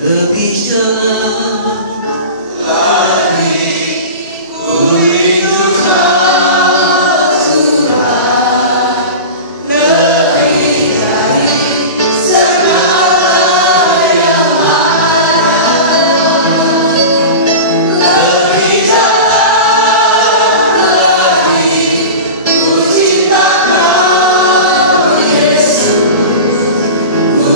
lebih jauh lagi ku rindu Kau Tuhan, lebih dari segala yang ada, lebih dalam lagi ku cinta Kau Yesus, ku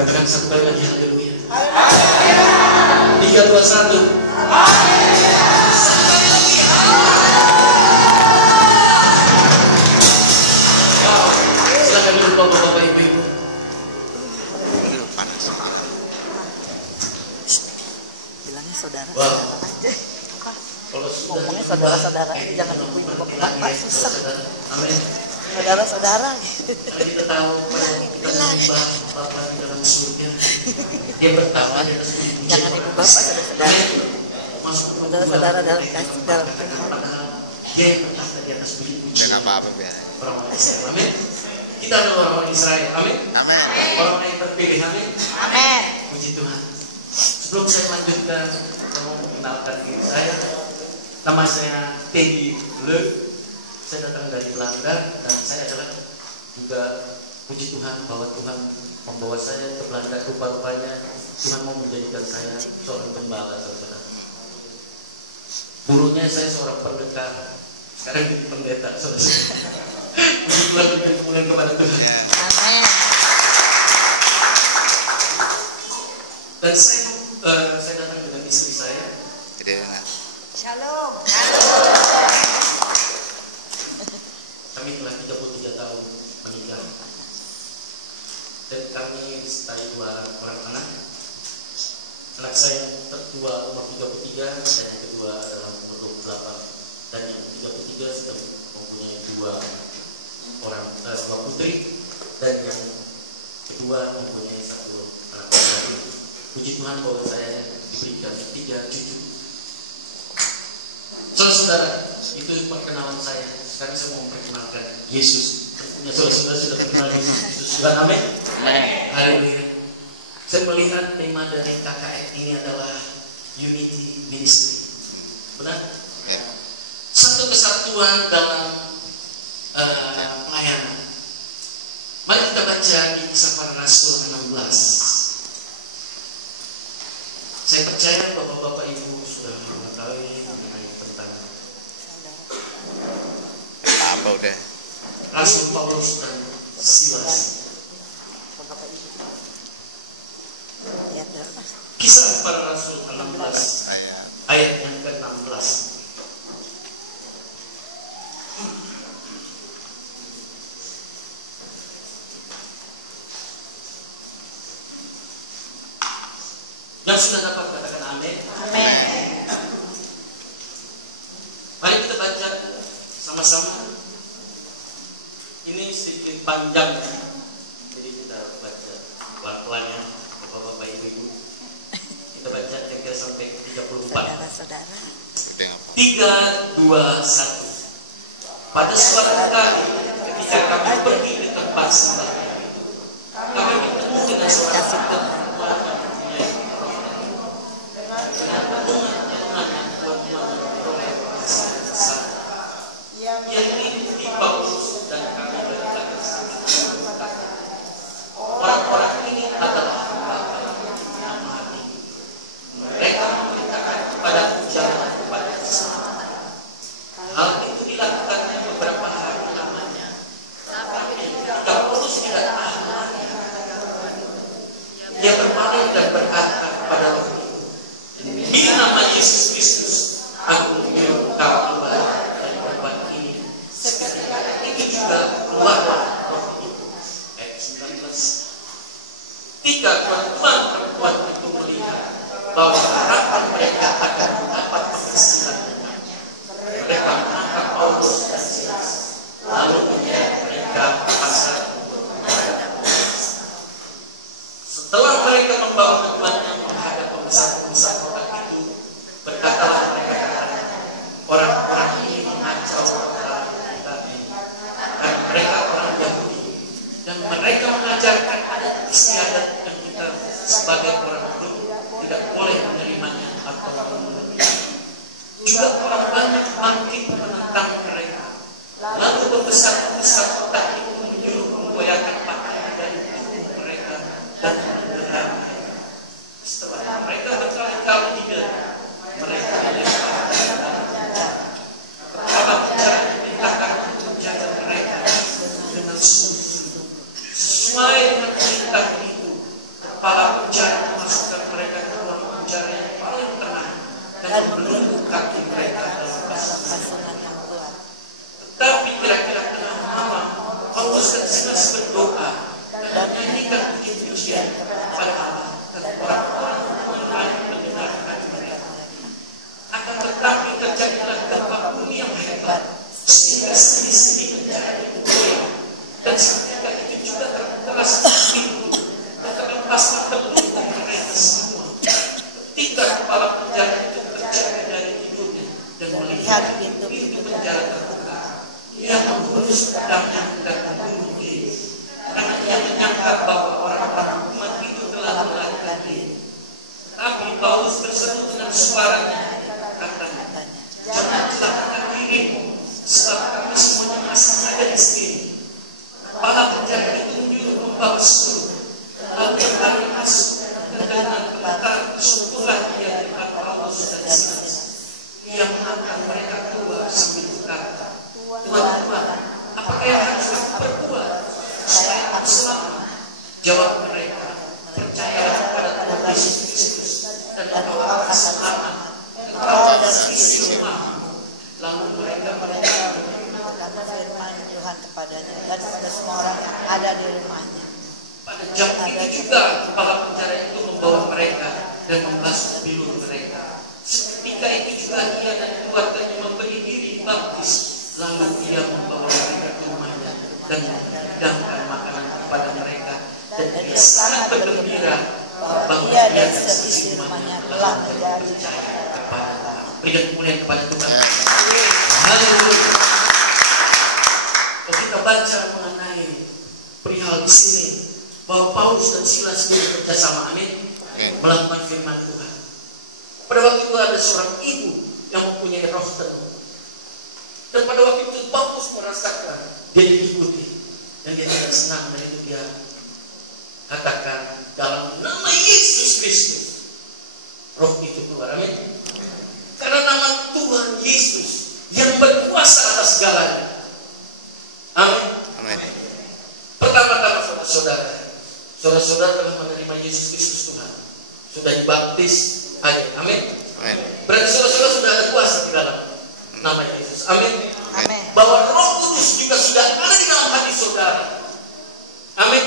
katakan satu kali lagi haleluya. 3, 2, 1. Silakan dulu bapak-bapak ibu-ibu. Bilangnya saudara. Wow. Kalau ngomongnya saudara-saudara, jangan ibu-ibu bapak susah. Amin. Saudara-saudara. Kita tahu kalau kita menyembah Bapa di dalam surga, Dia bertahan di atas bumi. Jangan ibu bapak saudara-saudara. Saudara-saudara dalam kasih dalam Dia yang bertahan di atas bumi. Jangan apa-apa ya. Orang-orang Israel. Amin. Kita adalah orang-orang Israel. Amin. Amin. Orang-orang yang terpilih. Amin. Amin. Puji Tuhan. Sebelum saya melanjutkan, saya mau mengenalkan diri saya. Nama saya Teddy Le. Saya datang dari Belanda dan saya adalah juga, puji Tuhan, bahwa Tuhan membawa saya ke Belanda. Rupa-rupanya Tuhan mau menjadikan saya seorang gembala, saudara. Dulunya saya seorang pendekar, sekarang jadi pendeta, saudara. Puji Tuhan, berikan kemuliaan kepada Tuhan. Amin. Dan saya datang dengan istri saya. Shalom. Kami telah 33 tahun menikah dan kami disertai 2 orang anak. Anak saya yang tertua umur 33 dan yang kedua adalah umur 28, dan yang 33 sudah mempunyai 2 putri, dan yang kedua mempunyai 1 anak laki-laki. Puji Tuhan bahwa saya diberikan 3 cucu. Saudara-saudara, itu perkenalan saya. Sekarang saya mau memperkenalkan Yesus. Tentunya saudara-saudara sudah mengenal Yesus. Tuhan, amin. Haleluya. Saya melihat tema dari KKN ini adalah Unity Ministry. Benar? Satu kesatuan dalam pelayanan. Mari kita baca di Kisah Para Rasul 16. Saya percaya bapak-bapak ibu sudah mengetahui mengenai tentang Apa udah? Rasul Paulus dan Silas. Kisah Para Rasul 16 ayat yang ke-16. Yang sudah dapat katakan amin. Amin. Mari kita baca sama-sama. Ini sedikit panjang, jadi kita baca pelan-pelan ya, bapak-bapak ibu-ibu. Kita baca kira-kira sampai 34. Saudara-saudara. 3, 2, 1. Pada suatu kali ketika kami pergi ke tempat sembah, kami bertemu dengan seorang perempuan yang mengikuti Paulus dan kami berkata, orang-orang keluar roh itu. Ayat 19. Ketika tuan-tuan perempuan itu melihat bahwa harapan mereka akan mendapat penghasilan, mereka menangkap Paulus dan Silas, lalu menyeret mereka ke pasar. Setelah mereka membawa keduanya menghadap pembesar-pembesar kota itu, berkatalah mereka kepadanya, orang-orang ini mengacau kota kita ini, dan mereka orang Yahudi, dan mereka mengajarkan adat istiadat yang kita sebagai orang Hindu tidak boleh menerimanya atau memenuhinya. Juga orang banyak bangkit menentang mereka. Lalu pembesar-pembesar kota itu menyuruh memboyakan pakaian dari tubuh mereka dan menggeram mereka. Setelah mereka berkali-kali didera, mereka dilempar dari dalam penjara. Kepala penjara diperintahkan untuk menjaga mereka dengan sungguh-sungguh. Sesuai dengan perintah itu, kepala penjara memasukkan mereka ke ruang penjara yang paling tenang dan membelenggu kaki mereka dalam pasungan yang kuat. Tetapi kira-kira tengah malam, Paulus dan Silas berdoa dan menyanyikan puji-pujian kepada Allah, dan orang-orang mulai mendengarkan mereka. Akan tetapi terjadilah gempa bumi yang hebat, sehingga sendi-sendi penjara itu goyang, dan seketika itu juga terkeras pintu dan terlepaslah belenggu mereka semua. Ketika kepala penjara itu terjaga dari tidurnya dan melihat pintu penjara terbuka, ia menghunus pedangnya dan membunuh diri, karena ia menyangka bahwa orang-orang umat itu telah melarikan diri. Tapi Paulus berseru dengan suaranya, katanya, jangan celakakan dirimu, sebab kami semuanya masih ada di sini. Kepala penjara itu menyuruh membawa seluruh, lalu kembali masuk, dan dengan gemetar tersentuhlah dia dengan Paulus dan Silas. Ia mengangkat mereka keluar sambil berkata, Tuhan, apakah yang harus aku perbuat supaya aku selamat? Jawab mereka, percayalah kepada Tuhan Yesus Kristus dan engkau akan selamat, engkau dan istri rumahmu. Lalu mereka mendengarkan firman Tuhan kepadanya dan semua orang yang ada di rumahnya. Pada jam itu juga kepala penjara itu membawa mereka dan membasuh bilur mereka. Seketika itu juga ia dan keluarganya memberi diri baptis. Lalu ia membawa mereka ke rumahnya dan menghidangkan makanan kepada mereka. Dan ia sangat bergembira bahwa ia dan seistri rumahnya telah menjadi percaya kepada Allah. Berikan kemuliaan kepada Tuhan. Haleluya. Kalau kita baca mengenai perihal di sini, bahwa Paulus dan Silas bekerja sama, amin, melakukan firman Tuhan. Pada waktu itu ada seorang ibu yang mempunyai roh tenung. Dan pada waktu itu Paulus merasakan dia diikuti dan dia tidak senang, dan itu dia katakan dalam nama Yesus Kristus, roh itu keluar, amin. Karena nama Tuhan Yesus yang berkuasa atas segalanya, amin. Pertama-tama saudara-saudara telah menerima Yesus Kristus Tuhan, sudah dibaptis, amin. Berarti saudara-saudara sudah ada kuasa di dalam nama Yesus, amin. Bahwa Roh Kudus juga sudah ada di dalam hati saudara, amin.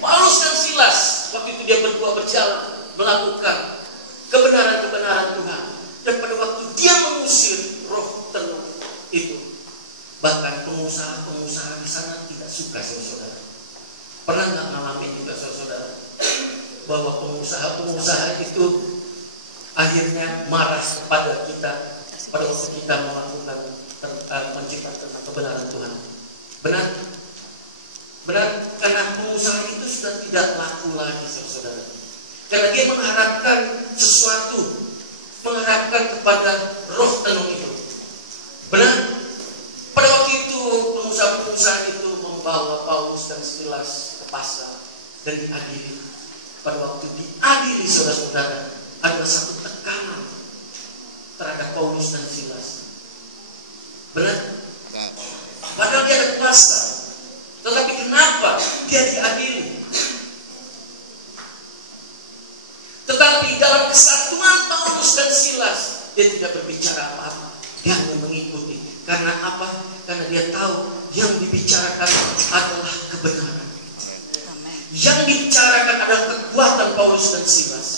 Paulus dan Silas waktu itu dia berdua berjalan melakukan kebenaran-kebenaran Tuhan, dan pada waktu dia mengusir roh tenung itu, bahkan pengusaha-pengusaha di sana tidak suka, saudara. Pernah nggak ngalamin juga, saudara, bahwa pengusaha-pengusaha itu akhirnya marah kepada kita pada waktu kita melakukan menciptakan kebenaran Tuhan? Benar? Karena pengusaha itu sudah tidak laku lagi, saudara. Karena dia mengharapkan sesuatu, mengharapkan kepada roh tenung itu. Benar? Pada waktu itu pengusaha-pengusaha itu membawa Paulus dan Silas ke pasar dan diadili. Pada waktu diadili, saudara-saudara, ada satu tekanan terhadap Paulus dan Silas. Benar? Padahal dia ada kuasa, tetapi kenapa dia diadili? Tetapi dalam kesatuan Paulus dan Silas, dia tidak berbicara apa-apa, dia hanya mengikuti. Karena apa? Karena dia tahu yang dibicarakan kekuatan Paulus dan Silas.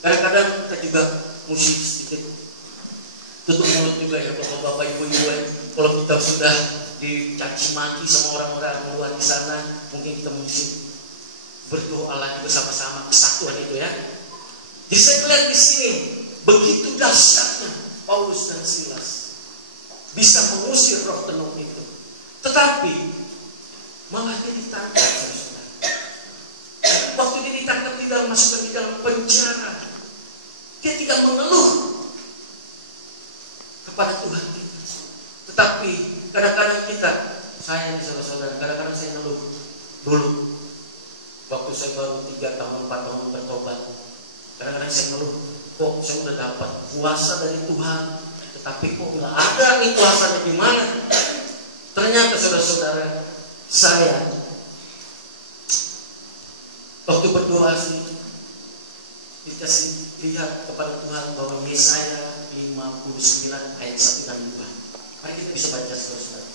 Kadang-kadang kita juga mesti sedikit tutup mulut juga ya, bapak-bapak, ibu-ibu. Kalau kita sudah dicaci maki sama orang-orang luar di sana, mungkin kita mesti berdoa lagi bersama-sama kesatuan itu ya. Jadi saya melihat di sini begitu dahsyatnya Paulus dan Silas bisa mengusir roh tenung itu, tetapi malah dia ditangkap, saudara. Waktu dia ditangkap, tidak masukkan di dalam penjara, dia tidak mengeluh kepada Tuhan kita. Tetapi kadang-kadang kita, saya nih saudara-saudara, kadang-kadang saya ngeluh dulu. Waktu saya baru 3 tahun, 4 tahun bertobat, kadang-kadang saya ngeluh, kok saya udah dapat kuasa dari Tuhan, tetapi kok nggak ada nih kuasanya di mana? Ternyata saudara-saudara, saya waktu berdoa sih dikasih lihat kepada Tuhan bahwa Yesaya 59 ayat 1 dan 2. Mari kita bisa baca saudara-saudara.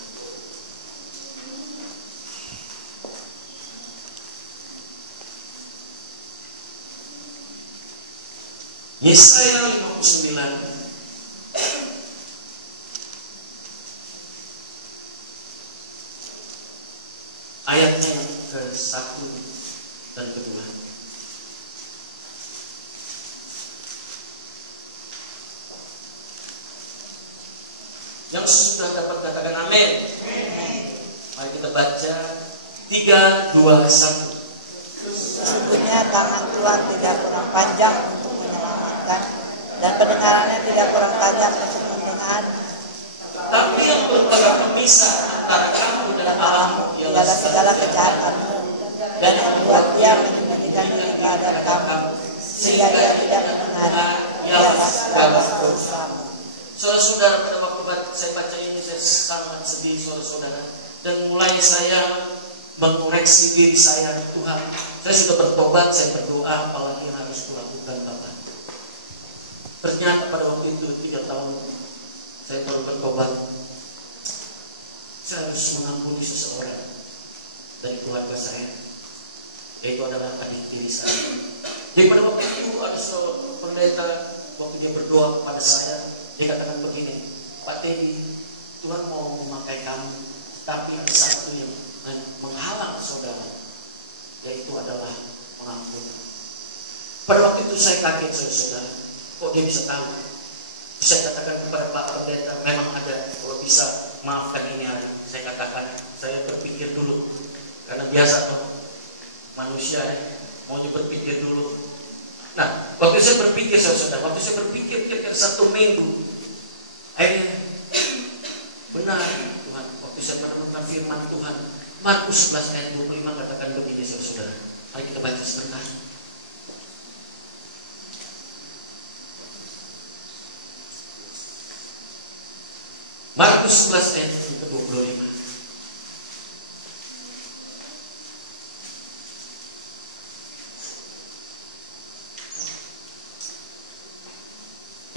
Yesaya 59 ayatnya yang ke-1 dan ke-2. Yang sudah dapat katakan amin. Mari kita baca 3, 2, 1. Sesungguhnya tangan Tuhan tidak kurang panjang untuk menyelamatkan, dan pendengarannya tidak kurang tajam untuk mendengar. Tapi yang merupakan pemisah antara kamu dan Allahmu ialah segala kejahatanmu, dan yang membuat dia menyembunyikan diri terhadap kamu, sehingga dia tidak mendengar, ialah segala dosamu. Saudara-saudara, pada waktu saya baca ini saya sangat sedih, saudara-saudara, dan mulai saya mengoreksi diri saya. Tuhan, saya sudah bertobat, saya berdoa, apalagi yang harus kulakukan Bapak. Ternyata pada waktu itu 3 tahun saya baru bertobat, saya harus mengampuni seseorang dari keluarga saya, yaitu adalah adik tiri saya. Jadi pada waktu itu ada seorang pendeta, waktu dia berdoa kepada saya, dia katakan begini, Pak Teddy, Tuhan mau memakai kamu, tapi ada satu yang menghalang saudara, yaitu adalah pengampun. Pada waktu itu saya kaget, saudara, kok dia bisa tahu? Saya katakan kepada Pak Pendeta, memang ada, kalau bisa maafkan ini hari. Saya katakan, saya berpikir dulu, karena biasa tuh manusia maunya berpikir dulu. Nah, waktu saya berpikir, saudara, waktu saya berpikir kira-kira 1 minggu, akhirnya benar Tuhan. Waktu saya menemukan firman Tuhan, Markus 11 ayat 25 katakan begini, saudara. Mari kita baca sebentar. Markus 11 ayat ke-25.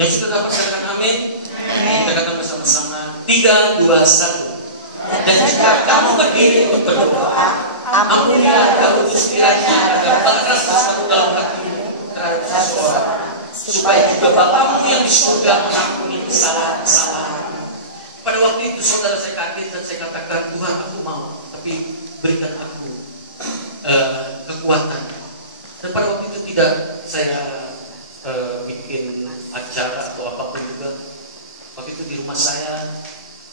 Yang sudah dapat katakan amin. Kita katakan bersama-sama 3, 2, 1. Dan jika kamu berdiri untuk berdoa, ampunilah kamu sekiranya ada batas kamu dalam hatimu terhadap seseorang, supaya juga Bapamu yang di surga mengampuni kesalahan-kesalahan. Pada waktu itu saudara, saya kaget dan saya katakan, Tuhan, aku mau, tapi berikan aku kekuatan. Dan pada waktu itu tidak saya bikin acara atau apapun juga. Waktu itu di rumah saya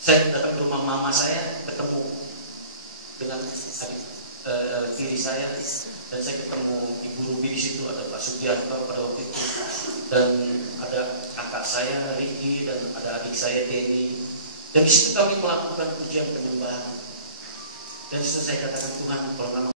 datang ke rumah mama saya, ketemu dengan adik tiri saya, dan saya ketemu Ibu Ruby di situ, ada Pak Sugiarto pada waktu itu, dan ada kakak saya Ricky, dan ada adik saya Denny. Dan di situ kami melakukan ujian penyembahan. Dan situ saya katakan, Tuhan,